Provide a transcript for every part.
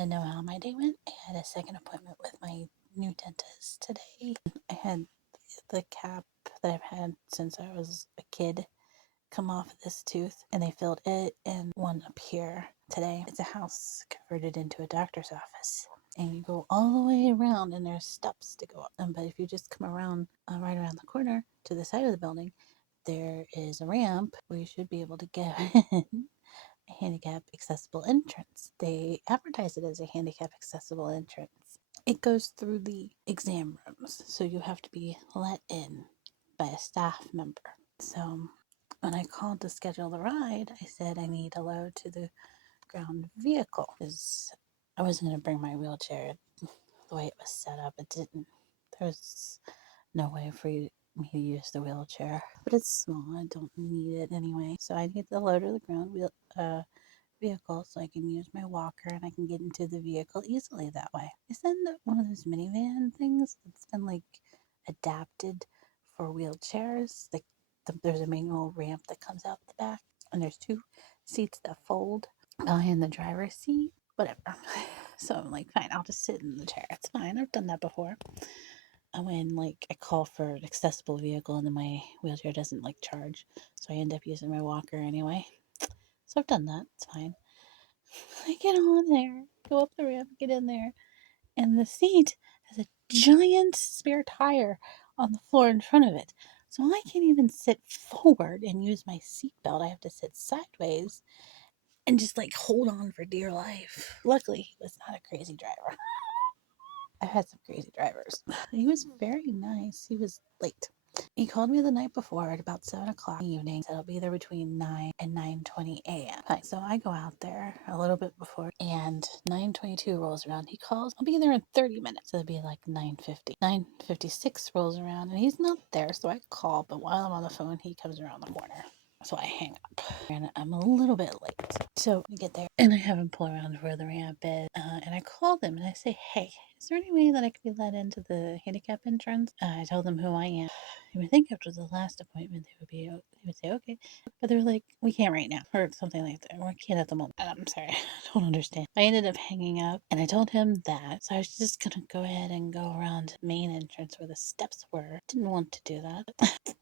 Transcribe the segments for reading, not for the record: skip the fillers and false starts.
to know how my day went. I had a second appointment with my new dentist today. I had the cap that I've had since I was a kid come off this tooth, and they filled it and one up here today. It's a house converted into a doctor's office, and you go all the way around, and there's steps to go up. But if you just come around right around the corner to the side of the building, there is a ramp where you should be able to get in a handicap accessible entrance. They advertise it as a handicap accessible entrance. It goes through the exam rooms, so you have to be let in by a staff member. So when I called to schedule the ride, I said I need a load to the ground vehicle because I wasn't going to bring my wheelchair the way it was set up. It didn't. There was no way for me to use the wheelchair, but it's small. I don't need it anyway. So I need the load to the ground vehicle so I can use my walker and I can get into the vehicle easily that way. Isn't it one of those minivan things that's been like adapted for wheelchairs? Like there's a manual ramp that comes out the back, and there's two seats that fold behind the driver's seat. Whatever. So I'm like, fine, I'll just sit in the chair. It's fine. I've done that before. And when like I call for an accessible vehicle and then my wheelchair doesn't like charge, so I end up using my walker anyway. So I've done that. It's fine. I get on there, go up the ramp, get in there, and the seat has a giant spare tire on the floor in front of it. So I can't even sit forward and use my seatbelt. I have to sit sideways and just like hold on for dear life. Luckily, he was not a crazy driver. I've had some crazy drivers. He was very nice. He was late. He called me the night before at about 7 o'clock in the evening. Said I'll be there between 9 and 9:20 a.m. Fine. So I go out there a little bit before, and 9:22 rolls around. He calls, I'll be there in 30 minutes. So it'll be like 9:50. 9:56 rolls around, and he's not there. So I call, but while I'm on the phone, he comes around the corner. So I hang up, and I'm a little bit late. So I get there, and I have him pull around where the ramp is, and I call them, and I say, hey, is there any way that I could be let into the handicap entrance? I tell them who I am. You would think after the last appointment they would say okay, but they're like, we can't right now, or something like that. We can't at the moment. I'm sorry, I don't understand. I ended up hanging up, and I told him that, so I was just gonna go ahead and go around the main entrance where the steps were. Didn't want to do that.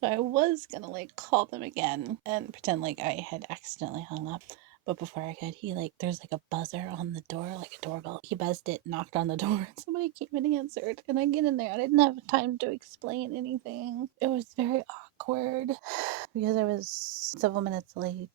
So I was gonna like call them again and pretend like I had accidentally hung up. But before I could, there's like a buzzer on the door, like a doorbell. He buzzed it, knocked on the door, and somebody came and answered. And I get in there, and I didn't have time to explain anything. It was very awkward because I was several minutes late.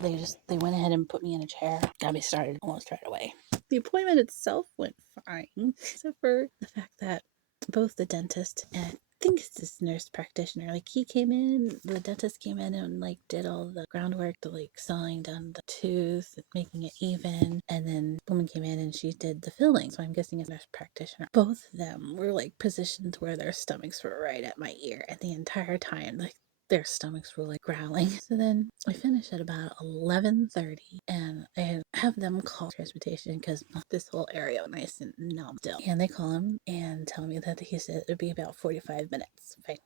They went ahead and put me in a chair, got me started almost right away. The appointment itself went fine, except for the fact that both the dentist and I think it's this nurse practitioner, like the dentist came in and like did all the groundwork to like sawing down the tooth, making it even, and then the woman came in and she did the filling. So I'm guessing it's a nurse practitioner. Both of them were like positioned where their stomachs were right at my ear, and the entire time, like their stomachs were like growling. So then I finished at about 11:30, and I have them call transportation because this whole area was nice and numb still. And they call him and tell me that he said it would be about 45 minutes. Okay.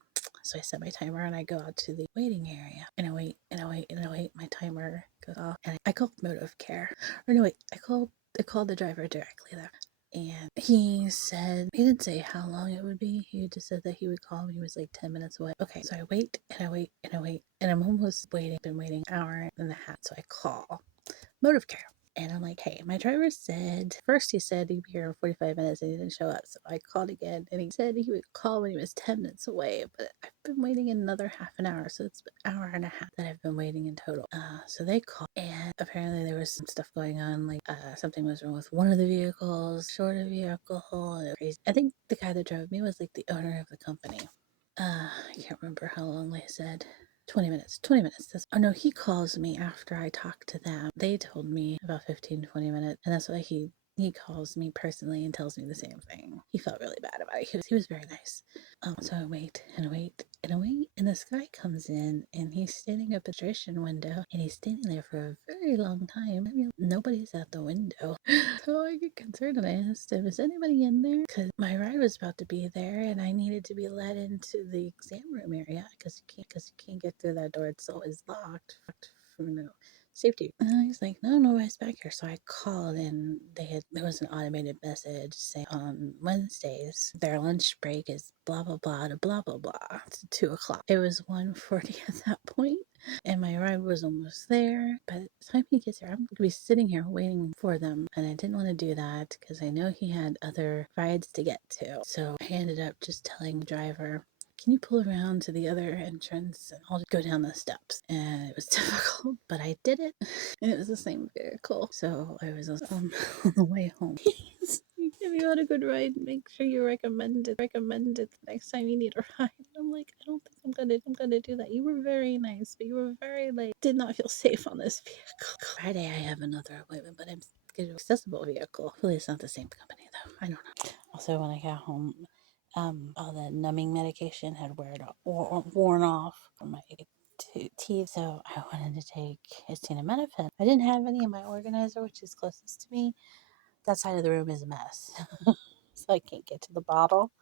So I set my timer and I go out to the waiting area, and I wait and I wait and I wait. My timer goes off, and I called Motive Care. Or no, wait, I called the driver directly there. And he didn't say how long it would be. He just said that he would call me. He was like 10 minutes away. Okay, so I wait and I wait and I wait, and I'm almost waiting. Been waiting an hour and a half. So I call Motive Care. And I'm like, hey, my driver said, first he said he'd be here in 45 minutes and he didn't show up. So I called again and he said he would call when he was 10 minutes away. But I've been waiting another half an hour. So it's an hour and a half that I've been waiting in total. So they called, and apparently there was some stuff going on. Like something was wrong with one of the vehicles, short of vehicle. And crazy. I think the guy that drove me was like the owner of the company. I can't remember how long they said. 20 minutes. 20 minutes. Oh no, he calls me after I talk to them. They told me about 15, 20 minutes, and that's why he calls me personally and tells me the same thing. He felt really bad about it. He was very nice. So I wait and I wait and I wait, and this guy comes in and he's standing at the registration window, and he's standing there for a very long time. I mean, nobody's at the window. So I get concerned and I asked him, is anybody in there? Because my ride was about to be there and I needed to be led into the exam room area because you can't get through that door. It's always locked. safety. And he's like, no, nobody's back here. So I called and there was an automated message saying on Wednesdays, their lunch break is blah, blah, blah, to blah, blah, blah, to 2 o'clock. It was 1:40 at that point, and my ride was almost there. By the time he gets there, I'm going to be sitting here waiting for them. And I didn't want to do that because I know he had other rides to get to. So I ended up just telling the driver, can you pull around to the other entrance and I'll go down the steps? And it was difficult, but I did it. And it was the same vehicle. So I was on the way home. If you had a good ride, make sure you recommend it next time you need a ride. I'm like, I don't think I'm gonna do that. You were very nice, but you were very like did not feel safe on this vehicle. Friday I have another appointment, but I'm getting an accessible vehicle. Hopefully it's not the same company though. I don't know. Also when I got home, all the numbing medication had worn off from my teeth, so I wanted to take acetaminophen. I didn't have any in my organizer, which is closest to me. That side of the room is a mess, so I can't get to the bottle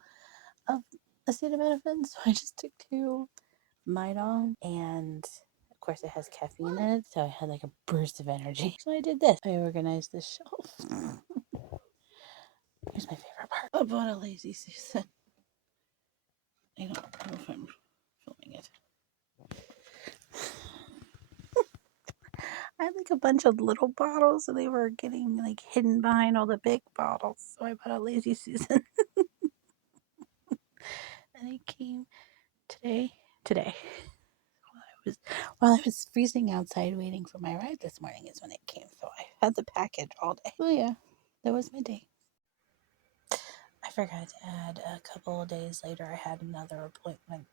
of acetaminophen. So I just took 2 Midol, and of course it has caffeine in it, so I had like a burst of energy. So I did this. I organized the shelf. Here's my favorite part. I bought a Lazy Susan. I don't know if I'm filming it. I had like a bunch of little bottles and they were getting like hidden behind all the big bottles. So I bought a Lazy Susan. And it came today. While I was freezing outside waiting for my ride this morning is when it came. So I had the package all day. Oh yeah, that was my day. I forgot to add a couple of days later I had another appointment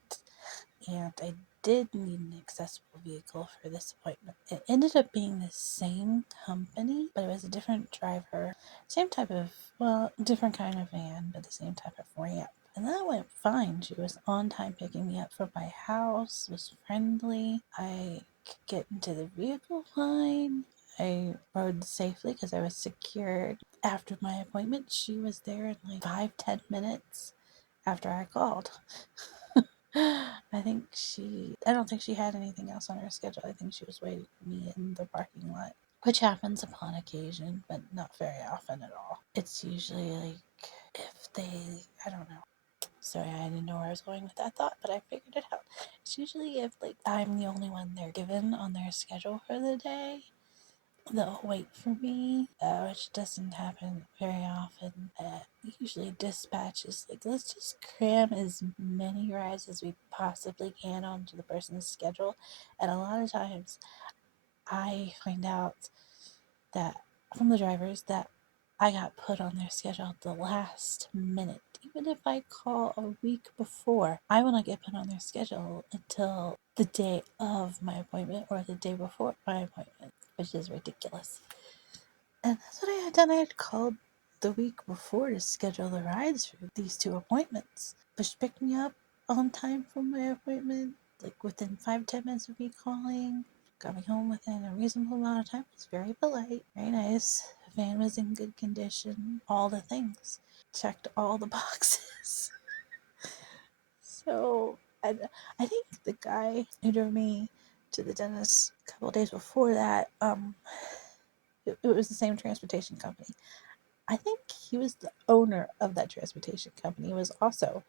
and I did need an accessible vehicle for this appointment. It ended up being the same company, but it was a different driver, same type of, well, different kind of van, but the same type of ramp. And that went fine. She was on time picking me up from my house, was friendly. I could get into the vehicle fine. I rode safely because I was secured. After my appointment, she was there in like 5-10 minutes after I called. I don't think she had anything else on her schedule. I think she was waiting for me in the parking lot, which happens upon occasion, but not very often at all. It's usually like if they, I don't know. Sorry, I didn't know where I was going with that thought, but I figured it out. It's usually if like I'm the only one they're given on their schedule for the day, they'll wait for me, which doesn't happen very often. Usually dispatch is like, let's just cram as many rides as we possibly can onto the person's schedule. And a lot of times I find out that from the drivers that I got put on their schedule at the last minute. Even if I call a week before, I will not get put on their schedule until the day of my appointment or the day before my appointment, which is ridiculous. And that's what I had done. I had called the week before to schedule the rides for these 2 appointments. But she picked me up on time from my appointment, like within 5-10 minutes of me calling. Got me home within a reasonable amount of time. It was very polite, very nice. The van was in good condition. All the things. Checked all the boxes. So I think the guy who drove me to the dentist a couple of days before that, it was the same transportation company. I think he was the owner of that transportation company. He was also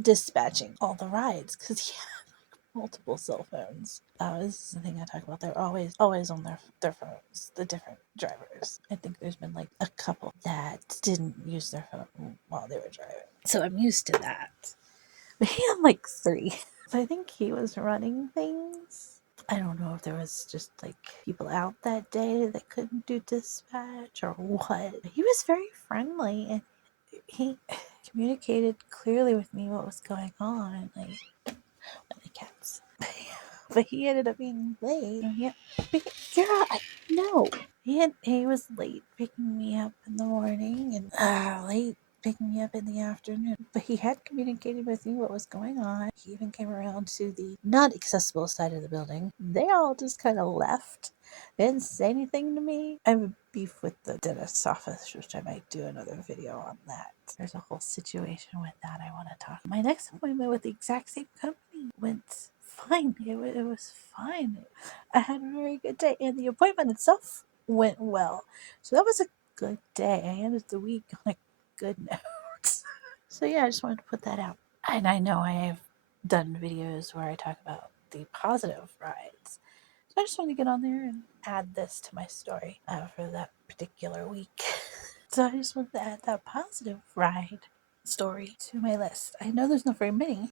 dispatching all the rides because he had like multiple cell phones. This is the thing I talk about. They're always on their phones, the different drivers. I think there's been like a couple that didn't use their phone while they were driving. So I'm used to that. But he had like 3. So I think he was running things. I don't know if there was just like people out that day that couldn't do dispatch or what. He was very friendly and he communicated clearly with me what was going on. Like the cats. But he ended up being late. Yeah, no. He was late picking me up in the morning and late picking me up in the afternoon. But he had communicated with me what was going on. He even came around to the not accessible side of the building. They all just kind of left. They didn't say anything to me. I have a beef with the dentist's office, which I might do another video on that. There's a whole situation with that I want to talk. My next appointment with the exact same company went fine. It was fine. I had a very good day, and the appointment itself went well. So that was a good day. I ended the week on a good note. So yeah, I just wanted to put that out. And I know I have done videos where I talk about the positive rides. So I just wanted to get on there and add this to my story for that particular week. So I just wanted to add that positive ride story to my list. I know there's not very many,